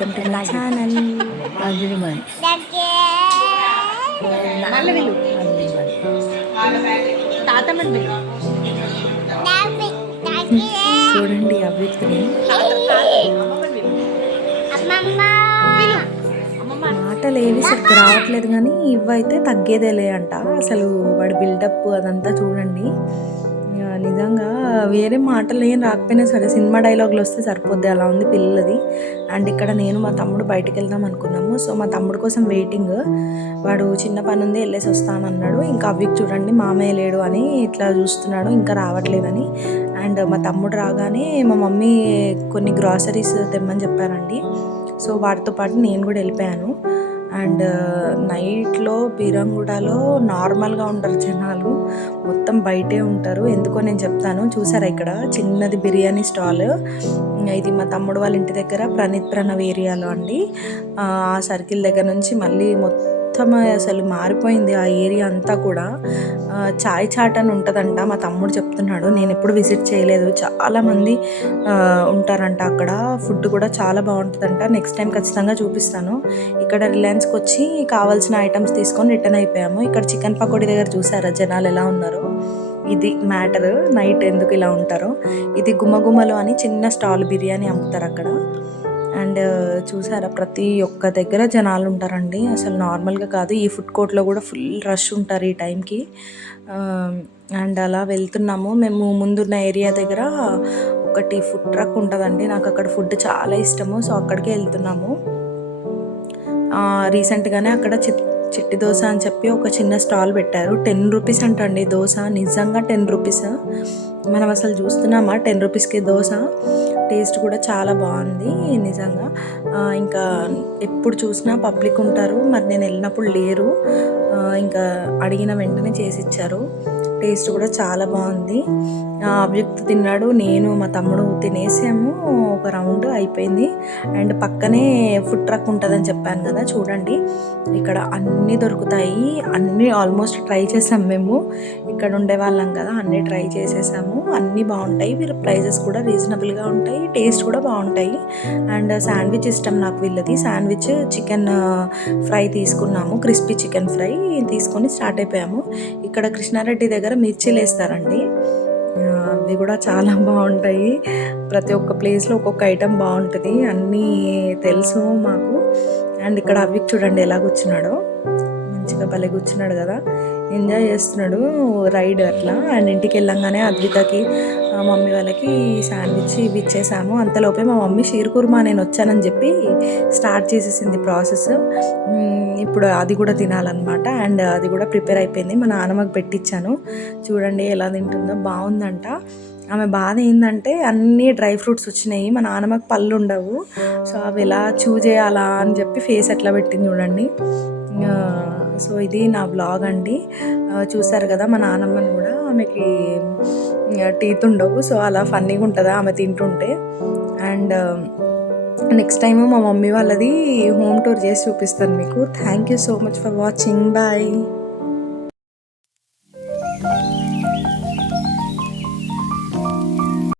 Welcome to my channel. చూడండి అవ్విక్ని మాటలు ఏవి సరిగ్గా రావట్లేదు, కానీ ఇవైతే తగ్గేదేలే అంట. అసలు వాడి బిల్డప్ అదంతా చూడండి. నిజంగా వేరే మాటలు ఏం రాకపోయినా సరే సినిమా డైలాగులు వస్తే సరిపోద్ది, అలా ఉంది పిల్లలది. అండ్ ఇక్కడ నేను మా తమ్ముడు బయటికి వెళ్దాం అనుకున్నాము. సో మా తమ్ముడు కోసం వెయిటింగ్. వాడు చిన్న పని ఉంది వెళ్ళేసి వస్తానన్నాడు. ఇంకా అవ్వికి చూడండి మామయ్య లేడు అని ఇట్లా చూస్తున్నాడు, ఇంకా రావట్లేదని. అండ్ మా తమ్ముడు రాగానే మా మమ్మీ కొన్ని గ్రాసరీస్ తెమ్మని చెప్పారండి. సో వాటితో పాటు నేను కూడా వెళ్ళిపోయాను. అండ్ నైట్లో బీరంగూడలో నార్మల్గా ఉండరు జనాలు, మొత్తం బయటే ఉంటారు. ఎందుకో నేను చెప్తాను. చూసారా ఇక్కడ చిన్నది బిర్యానీ స్టాల్, ఇది మా తమ్ముడు వాళ్ళ ఇంటి దగ్గర ప్రణవ్ ఏరియాలో అండి. ఆ సర్కిల్ దగ్గర నుంచి మళ్ళీ మొత్తం అసలు మారిపోయింది ఆ ఏరియా అంతా కూడా. చాయ్ చాట్ అని ఉంటుందంట, మా తమ్ముడు చెప్తున్నాడు. నేను ఎప్పుడు విజిట్ చేయలేదు, చాలామంది ఉంటారంట అక్కడ. ఫుడ్ కూడా చాలా బాగుంటుందంట. నెక్స్ట్ టైం ఖచ్చితంగా చూపిస్తాను. ఇక్కడ రిలయన్స్కి వచ్చి కావాల్సిన ఐటమ్స్ తీసుకొని రిటర్న్ అయిపోయాము. ఇక్కడ చికెన్ పకోడీ దగ్గర చూసారా జనాలు ఎలా ఉన్నారో. ఇది మ్యాటర్, నైట్ ఎందుకు ఇలా ఉంటారో. ఇది గుమగుమలు అని చిన్న స్టాల్ బిర్యానీ అమ్ముతారు అక్కడ. అండ్ చూసారా ప్రతి ఒక్క దగ్గర జనాలు ఉంటారండి, అసలు నార్మల్గా కాదు. ఈ ఫుడ్ కోర్ట్లో కూడా ఫుల్ రష్ ఉంటారు ఈ టైంకి. అండ్ అలా వెళ్తున్నాము మేము. ముందున్న ఏరియా దగ్గర ఒకటి ఫుడ్ ట్రక్ ఉంటుందండి, నాకు అక్కడ ఫుడ్ చాలా ఇష్టము. సో అక్కడికే వెళ్తున్నాము. రీసెంట్గానే అక్కడ చిట్టి దోశ అని చెప్పి ఒక చిన్న స్టాల్ పెట్టారు. 10 రూపీస్ అంటండి దోశ, నిజంగా 10 రూపీస్. మనం అసలు చూస్తున్నామా 10 రూపీస్కి దోశ. టేస్ట్ కూడా చాలా బాగుంది నిజంగా. ఇంకా ఎప్పుడు చూసినా పబ్లిక్ ఉంటారు, మరి నేను వెళ్ళినప్పుడు లేరు. ఇంకా అడిగిన వెంటనే చేసి ఇచ్చారు. టేస్ట్ కూడా చాలా బాగుంది. అవ్యక్తి తిన్నాడు, నేను మా తమ్ముడు తినేసాము. ఒక రౌండ్ అయిపోయింది. అండ్ పక్కనే ఫుడ్ ట్రక్ ఉంటుందని చెప్పాను కదా, చూడండి ఇక్కడ అన్నీ దొరుకుతాయి. అన్నీ ఆల్మోస్ట్ ట్రై చేసాం మేము, ఇక్కడ ఉండే వాళ్ళం కదా, అన్నీ ట్రై చేసేసాము. అన్నీ బాగుంటాయి, వీళ్ళ ప్రైజెస్ కూడా రీజనబుల్గా ఉంటాయి, టేస్ట్ కూడా బాగుంటాయి. అండ్ శాండ్విచ్ ఇష్టం నాకు వీళ్ళది. శాండ్విచ్ చికెన్ ఫ్రై తీసుకున్నాము, క్రిస్పీ చికెన్ ఫ్రై తీసుకొని స్టార్ట్ అయిపోయాము. ఇక్కడ కృష్ణారెడ్డి దగ్గర మిర్చీలు వేస్తారండి, అవి కూడా చాలా బాగుంటాయి. ప్రతి ఒక్క ప్లేస్లో ఒక్కొక్క ఐటెం బాగుంటుంది, అన్నీ తెలుసు మాకు. అండ్ ఇక్కడ అవి చూడండి ఎలా కూర్చున్నాడో, మంచిగా భలే కూర్చున్నాడు కదా, ఎంజాయ్ చేస్తున్నాడు రైడ్ అట్లా. అండ్ ఇంటికి వెళ్ళంగానే అద్వితకి మమ్మీ వాళ్ళకి శాండ్విచ్ ఇవి ఇచ్చేసాము. అంతలోపే మా మమ్మీ షీర్ కుర్మా నేను వచ్చానని చెప్పి స్టార్ట్ చేసేసింది ప్రాసెస్. ఇప్పుడు అది కూడా తినాలన్నమాట. అండ్ అది కూడా ప్రిపేర్ అయిపోయింది, మా నాన్నమ్మకి పెట్టించాను. చూడండి ఎలా తింటుందో, బాగుందంట. ఆమె బాధ ఏంటంటే అన్నీ డ్రై ఫ్రూట్స్ వచ్చినాయి, మా నాన్నమ్మకి పళ్ళు ఉండవు. సో అవి ఎలా చూ చేయాలా అని చెప్పి ఫేస్ ఎట్లా పెట్టింది చూడండి. సో ఇది నా బ్లాగ్ అండి. చూసారు కదా మా నాన్నమ్మని కూడా, ఆమెకి టీత్ ఉండవు. సో అలా ఫన్నీగా ఉంటుందా ఆమె తింటుంటే. అండ్ నెక్స్ట్ టైము మా మమ్మీ వాళ్ళది హోమ్ టూర్ చేసి చూపిస్తాను మీకు. Thank you so much for watching. Bye.